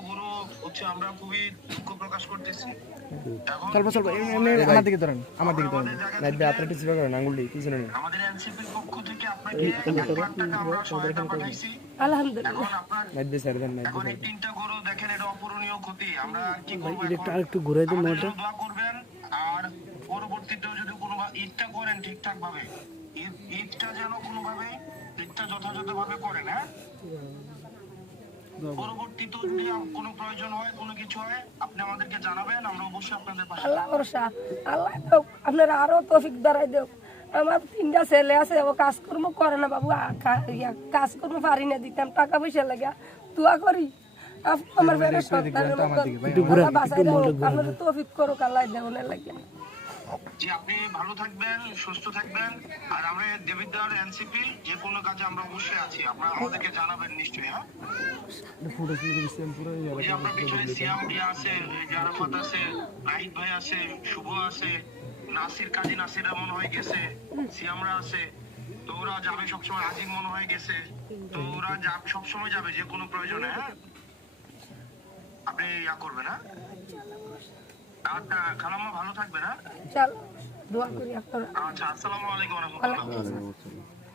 গরু হচ্ছে আমরা খুবই দুঃখ প্রকাশ করতেছি। চলবো চলবো এমনি এমনি আমার দিকে ধরেন আমার দিকে ধরেন। আমাদের জায়গা নাইট থেকে ভাই আপনার টিসিপে করেন আঙুলটি পিছনে নিন আমাদের এনসিপির পক্ষ থেকে আপনাকে টাকা আমরা সহায়তা পাঠাইছি। আলহামদুলিল্লাহ। এখন আপনার নাইট ভাই স্যার দেন এখন এই তিনটা গরু দেখেন এটা অপূরণীয় ক্ষতি। আমরা কি করব একটু আরেকটু ঘুরাই দিন মোটা দোয়া করবেন আর পরবর্তীতেও যদি কোনো ঈদটা করেন ঠিকঠাক ভাবে ঈদ- ঈদটা যেন কোনোভাবে ঈদটা যথাযথভাবে করেন হ্যাঁ? পরবর্তীতেও যদি কোনো প্রয়োজন হয় কোনো কিছু হয় আপনি আমাদেরকে জানাবেন আমরা অবশ্যই আপনাদের পাশে আল্লাহ ভরসা আল্লাহ দেও আপনারা আরও তৌফিক দাঁড়াই দেও। আমার তিনটা ছেলে আছে ও কাজকর্ম করে না বাবু কাজকর্ম পারি না দিতাম টাকা পয়সা লাগা দোয়া করি। আমার বেড়ে সন্তানের মতো রাখুক, তৌফিক লাগে। জি আপনি ভালো থাকবেন সুস্থ থাকবেন। আর আমরা দেবিদ্বার এনসিপি যে কোনো কাজে আমরা অবশ্যই আছি। আপনারা আমাদেরকে জানাবেন নিশ্চয়ই হ্যাঁ? যে আপনার পিছনে সিয়াম ভাই আছে যে আছে নাহিদ ভাই আছে শুভ আছে নাসির কাজী নাসিরা মনে হয় গেছে সিয়ামরা আছে। তো ওরা যাবে সবসময় আজিম মনে হয় গেছে। তো ওরা যা- সবসময় যাবে যে কোনো প্রয়োজনে হ্যাঁ? আপনি ইয়া করবেন হ্যাঁ? আচ্ছা খালাম্মা ভালো থাকবে না? চল দোয়া করি আপনারা। আচ্ছা আসসালামু আলাইকুম রহমতুল্লাহ। আল্লাহ